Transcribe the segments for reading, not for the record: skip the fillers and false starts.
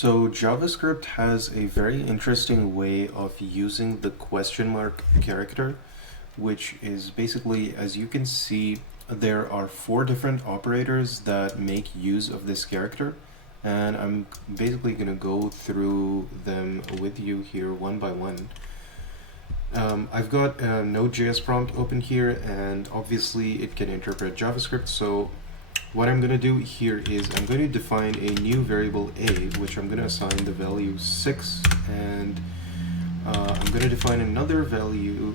So JavaScript has a very interesting way of using the question mark character, which is basically, as you can see, there are 4 different operators that make use of this character, and I'm basically going to go through them with you here one by one. I've got a Node.js prompt open here, and obviously it can interpret JavaScript, so what I'm going to do here is I'm going to define a new variable a, which I'm going to assign the value 6, and I'm going to define another value,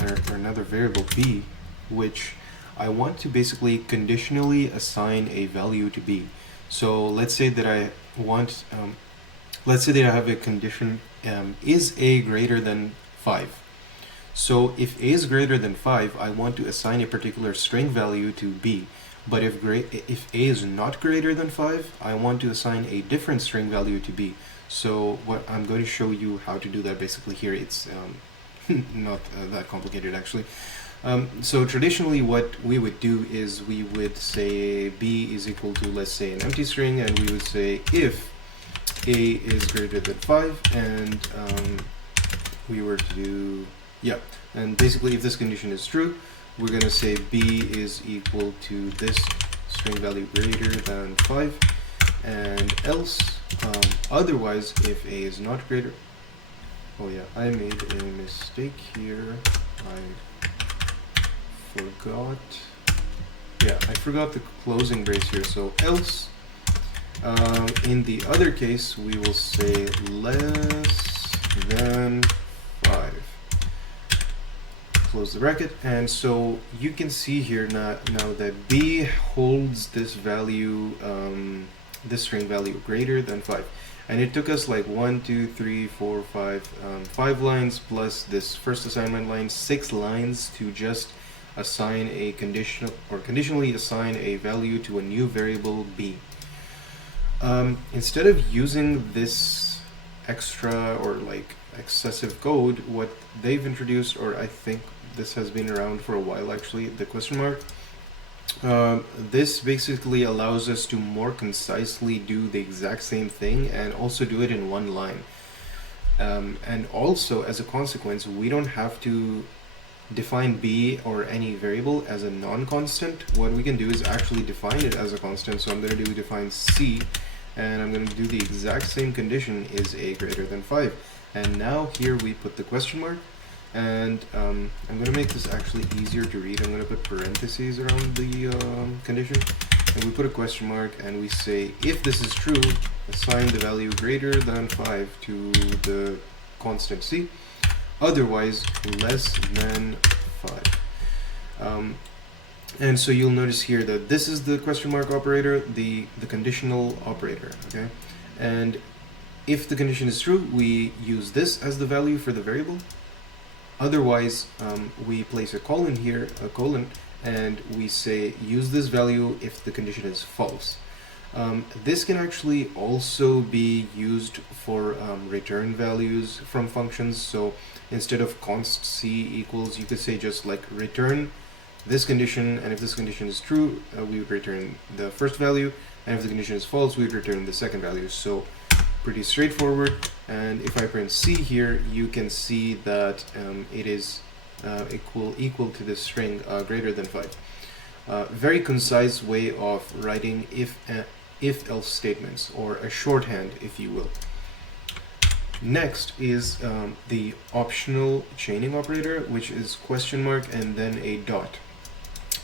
or another variable b, which I want to basically conditionally assign a value to b. So let's say that I want, let's say that I have a condition, is a greater than 5. So if a is greater than 5, I want to assign a particular string value to b. But if a is not greater than 5, I want to assign a different string value to b. So what I'm going to show you how to do that basically here. It's not that complicated actually. So traditionally what we would do is we would say b is equal to, let's say, an empty string, and we would say if a is greater than 5, and we were to do, yeah, and basically if this condition is true, we're going to say b is equal to this string value greater than 5, and else, otherwise, if a is not greater, oh yeah, I made a mistake here, I forgot the closing brace here, so else, in the other case, we will say less than 5. Close the bracket, and so you can see here now that b holds this value, this string value greater than 5, and it took us like 5 lines plus this first assignment line, 6 lines to just assign a conditionally assign a value to a new variable b. Instead of using this extra or like excessive code, what they've introduced, or I think this has been around for a while actually, the question mark. This basically allows us to more concisely do the exact same thing and also do it in one line. And also, as a consequence, we don't have to define b or any variable as a non-constant. What we can do is actually define it as a constant. So I'm going to do define c, and I'm going to do the exact same condition, is a greater than 5. And now here we put the question mark, and I'm going to make this actually easier to read. I'm going to put parentheses around the condition, and we put a question mark, and we say if this is true, assign the value greater than 5 to the constant c, otherwise less than 5. And so you'll notice here that this is the question mark operator, the conditional operator, okay? And if the condition is true, we use this as the value for the variable. Otherwise, we place a colon here, and we say use this value if the condition is false. This can actually also be used for return values from functions. So instead of const c equals, you could say just like return this condition, and if this condition is true, we would return the first value, and if the condition is false, we would return the second value. So pretty straightforward. And if I print c here, you can see that it is equal to this string greater than 5. Very concise way of writing if-else statements, or a shorthand, if you will. Next is the optional chaining operator, which is question mark and then a dot.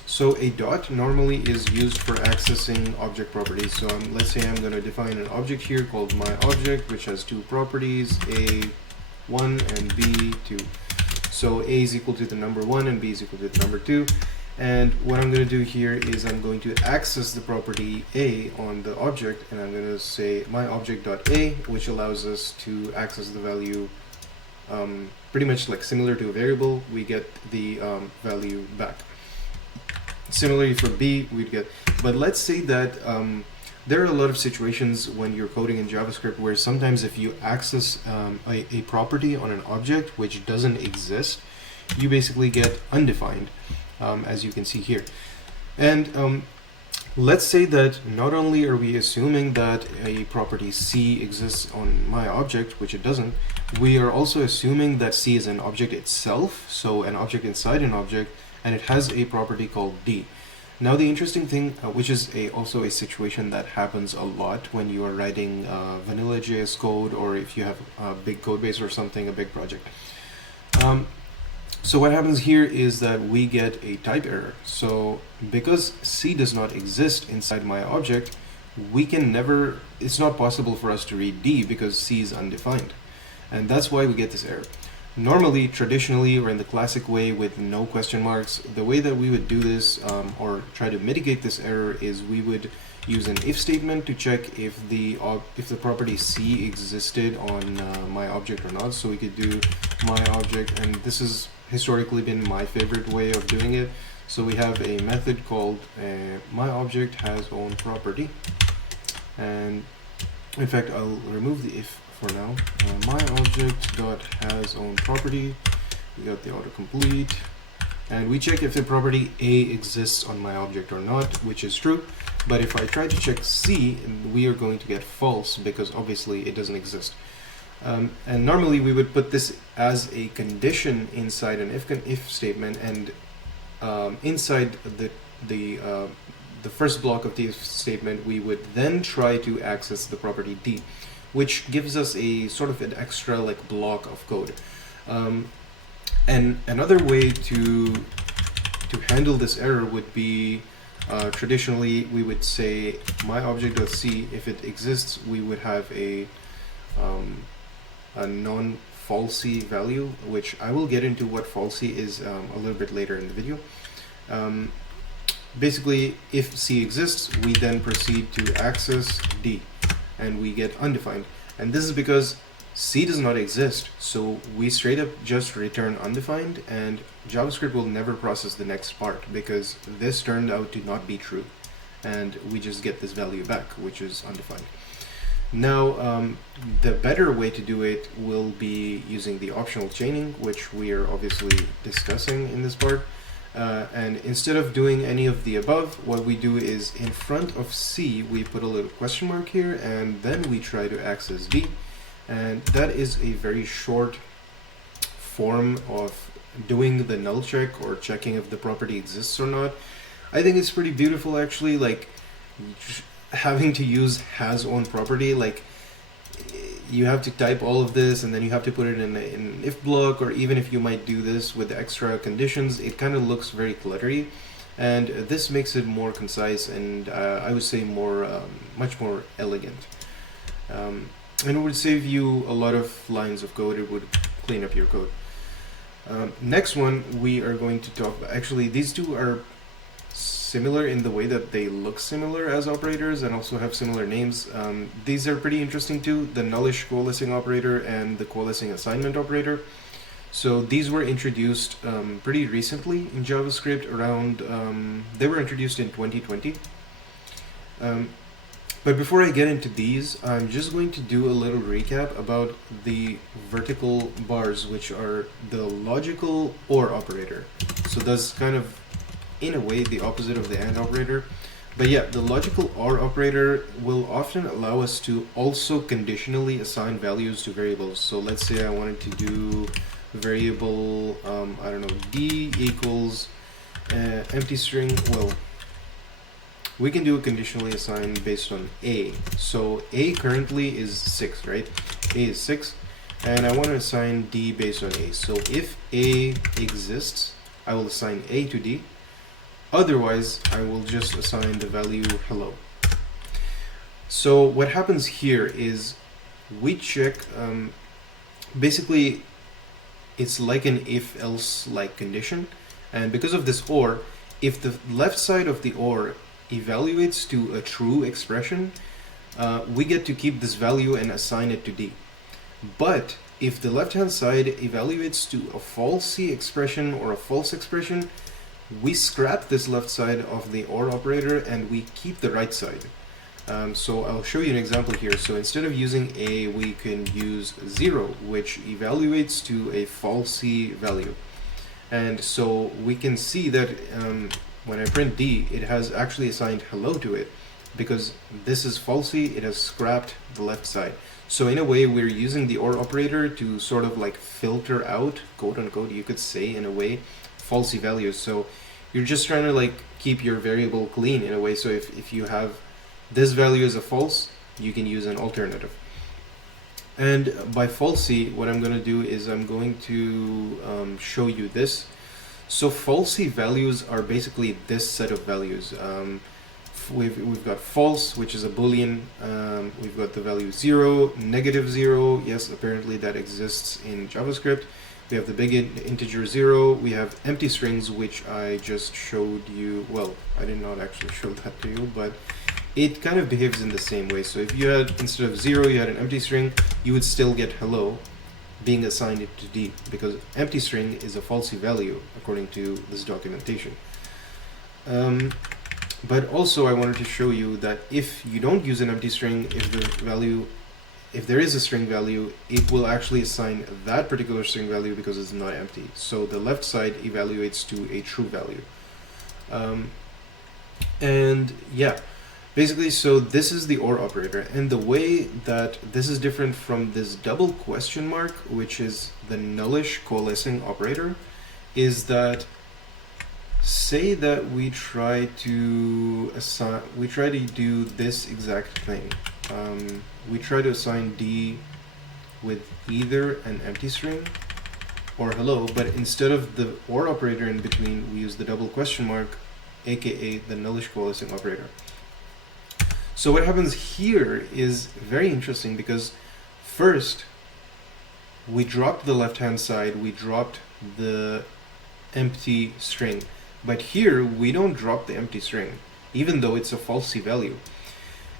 So a dot normally is used for accessing object properties. So let's say I'm going to define an object here called my object, which has 2 properties, a1 and b2. So a is equal to the number 1 and b is equal to the number 2. And what I'm going to do here is I'm going to access the property a on the object, and I'm going to say my object.a, which allows us to access the value pretty much like similar to a variable. We get the value back. Similarly for b, we'd get, but let's say that there are a lot of situations when you're coding in JavaScript where sometimes if you access a property on an object which doesn't exist, you basically get undefined, as you can see here. And Let's say that not only are we assuming that a property C exists on my object, which it doesn't, we are also assuming that C is an object itself, so an object inside an object, and it has a property called D. Now the interesting thing, which is also a situation that happens a lot when you are writing vanilla JS code, or if you have a big code base or something, a big project. So what happens here is that we get a type error. So because C does not exist inside my object, we can never, it's not possible for us to read D because C is undefined. And that's why we get this error. Normally, traditionally, or in the classic way with no question marks, the way that we would do this or try to mitigate this error is we would use an if statement to check if the property C existed on my object or not. So we could do my object, and this has historically been my favorite way of doing it. So we have a method called my object has own property, and in fact I'll remove the if for now. My object dot has own property. We got the autocomplete, and we check if the property A exists on my object or not, which is true. But if I try to check C, we are going to get false because obviously it doesn't exist. And normally we would put this as a condition inside an if statement, and inside the first block of the if statement, we would then try to access the property D, which gives us a sort of an extra like block of code. And another way to handle this error would be traditionally we would say my object.c. If it exists, we would have a non-falsy value, which I will get into what falsy is a little bit later in the video. Basically, if C exists, we then proceed to access D, and we get undefined. And this is because C does not exist, so we straight up just return undefined, and JavaScript will never process the next part because this turned out to not be true, and we just get this value back, which is undefined. Now, the better way to do it will be using the optional chaining, which we are obviously discussing in this part. And instead of doing any of the above, what we do is in front of C, we put a little question mark here, and then we try to access D. And that is a very short form of doing the null check or checking if the property exists or not. I think it's pretty beautiful, actually, like having to use has own property. Like, you have to type all of this and then you have to put it in an if block, or even if you might do this with extra conditions, it kind of looks very cluttery, and this makes it more concise and I would say more much more elegant, and it would save you a lot of lines of code. It would clean up your code. Next one we are going to talk about, actually these two are similar in the way that they look similar as operators and also have similar names. These are pretty interesting too, the Nullish coalescing operator and the coalescing assignment operator. So these were introduced pretty recently in JavaScript around, they were introduced in 2020. But before I get into these, I'm just going to do a little recap about the vertical bars, which are the logical OR operator. So that's kind of in a way the opposite of the AND operator. But yeah, the logical OR operator will often allow us to also conditionally assign values to variables. So let's say I wanted to do variable, I don't know, D equals empty string. Well, we can do a conditionally assigned based on A. So A currently is 6, right? A is 6, and I want to assign D based on A. So if A exists, I will assign A to D. Otherwise, I will just assign the value hello. So what happens here is we check, basically it's like an if-else like condition, and because of this OR, if the left side of the OR evaluates to a true expression, we get to keep this value and assign it to D. But if the left hand side evaluates to a falsy expression or a false expression, we scrap this left side of the OR operator and we keep the right side. So I'll show you an example here. So instead of using A, we can use 0, which evaluates to a falsy value. And so we can see that when I print D, it has actually assigned hello to it, because this is falsy, it has scrapped the left side. So in a way, we're using the OR operator to sort of like filter out, quote unquote, you could say in a way, falsy values. So you're just trying to like keep your variable clean in a way. So if you have this value as a false, you can use an alternative. And by falsy, what I'm going to do is I'm going to show you this. So falsy values are basically this set of values. We've got false, which is a boolean. We've got the value 0, -0. Yes, apparently that exists in JavaScript. We have the big integer 0. We have empty strings, which I just showed you. Well, I did not actually show that to you, but it kind of behaves in the same way. So if you had, instead of 0, you had an empty string, you would still get hello being assigned to D, because empty string is a falsy value according to this documentation. But also I wanted to show you that if you don't use an empty string, if there is a string value, it will actually assign that particular string value because it's not empty. So the left side evaluates to a true value. And yeah, basically, so this is the OR operator, and the way that this is different from this double question mark, which is the nullish coalescing operator, is that say that we try to do this exact thing. We try to assign D with either an empty string or hello, but instead of the OR operator in between, we use the double question mark, aka the nullish coalescing operator. So what happens here is very interesting, because first we dropped the left hand side, we dropped the empty string, but here we don't drop the empty string, even though it's a falsy value.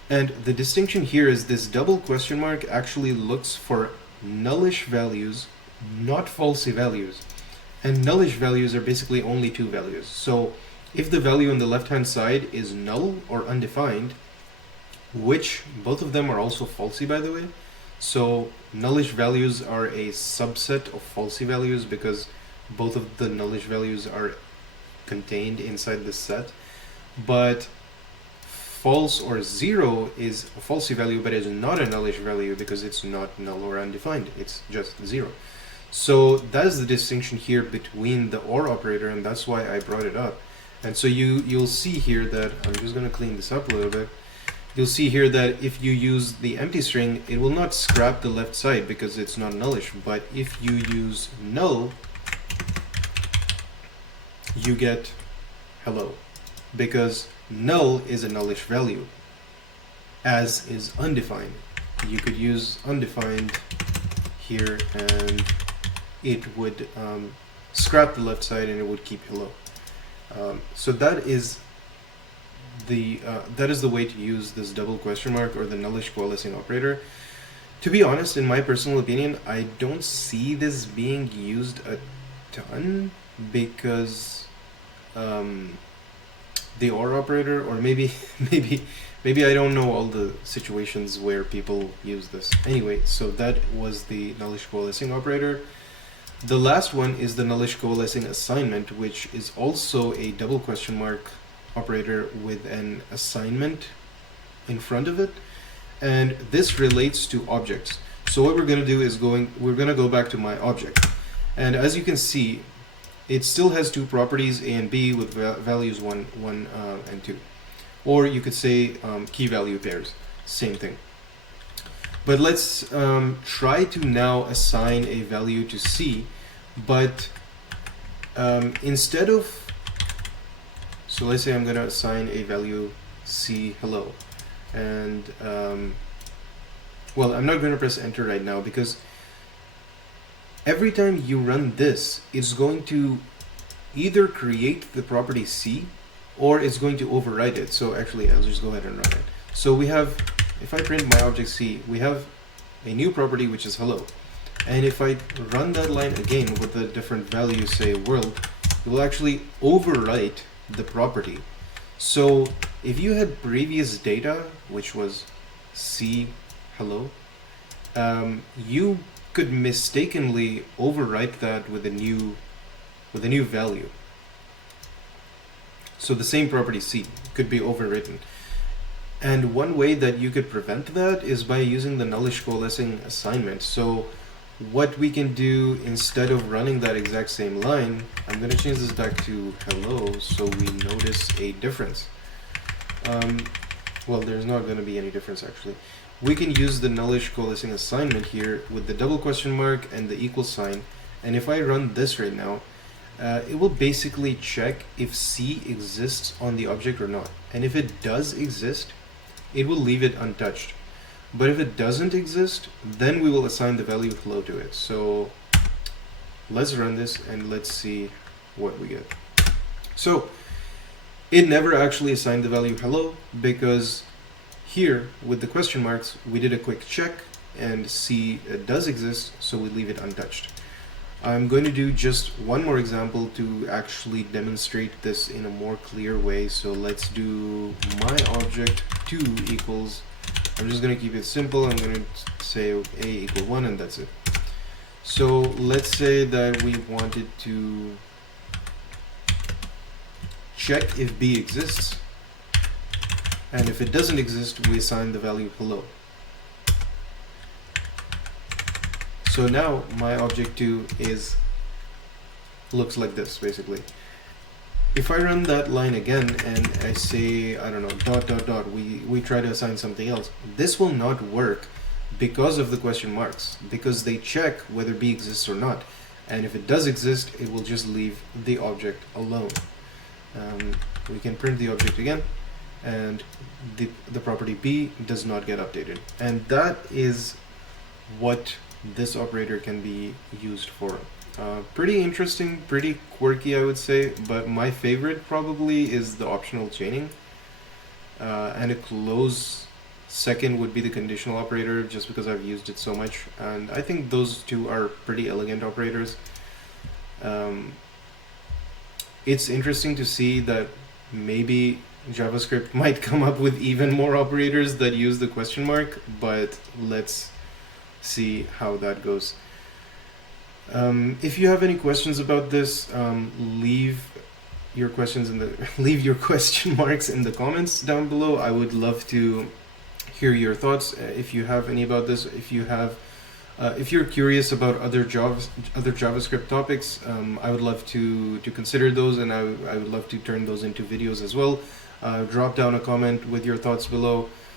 And the distinction here is this double question mark actually looks for nullish values, not falsy values. And nullish values are basically only two values. So if the value on the left hand side is null or undefined, which both of them are also falsy, by the way. So nullish values are a subset of falsy values because both of the nullish values are contained inside this set. But false or 0 is a falsy value, but is not a nullish value because it's not null or undefined. It's just 0. So that is the distinction here between the OR operator, and that's why I brought it up. And so you'll see here that, I'm just going to clean this up a little bit. You'll see here that if you use the empty string, it will not scrap the left side because it's not nullish. But if you use null, you get hello, because null is a nullish value, as is undefined. You could use undefined here and it would scrap the left side and it would keep hello. So that is the way to use this double question mark or the nullish coalescing operator. To be honest, in my personal opinion, I don't see this being used a ton because the OR operator, or maybe I don't know all the situations where people use this. Anyway, so that was the nullish coalescing operator. The last one is the nullish coalescing assignment, which is also a double question mark operator with an assignment in front of it, and this relates to objects. So what we're going to do is we're going to go back to my object, and as you can see, it still has two properties, A and B, with values 1 and 2, or you could say key value pairs, same thing. But let's try to now assign a value to C, but instead of, so let's say I'm going to assign a value C hello, and well, I'm not going to press enter right now because every time you run this, it's going to either create the property C or it's going to overwrite it. So actually, I'll just go ahead and run it. So we have, if I print my object C, we have a new property which is hello. And if I run that line again with a different value, say world, it will actually overwrite the property. So if you had previous data, which was C hello, you could mistakenly overwrite that with a new value. So the same property C could be overwritten. And one way that you could prevent that is by using the nullish coalescing assignment. So what we can do, instead of running that exact same line, I'm going to change this back to hello so we notice a difference. Well, there's not going to be any difference actually. We can use the nullish coalescing assignment here with the double question mark and the equal sign. And if I run this right now, it will basically check if C exists on the object or not. And if it does exist, it will leave it untouched. But if it doesn't exist, then we will assign the value hello to it. So let's run this and let's see what we get. So it never actually assigned the value hello, because here with the question marks, we did a quick check and C does exist, so we leave it untouched. I'm going to do just one more example to actually demonstrate this in a more clear way. So let's do my object 2 equals, I'm just going to keep it simple. I'm going to say a equal 1 and that's it. So let's say that we wanted to check if B exists, and if it doesn't exist, we assign the value hello. So now my object 2 looks like this basically. If I run that line again and I say, I don't know, ... we try to assign something else, this will not work because of the question marks, because they check whether B exists or not. And if it does exist, it will just leave the object alone. We can print the object again, and the property B does not get updated. And that is what this operator can be used for. Pretty interesting, pretty quirky, I would say, but my favorite probably is the optional chaining. And a close second would be the conditional operator, just because I've used it so much. And I think those two are pretty elegant operators. It's interesting to see that maybe JavaScript might come up with even more operators that use the question mark, but let's see how that goes. If you have any questions about this, leave your questions in the leave your question marks in the comments down below. I would love to hear your thoughts if you have any about this. If you have if you're curious about other JavaScript topics, I would love to consider those, and I would love to turn those into videos as well. Drop down a comment with your thoughts below.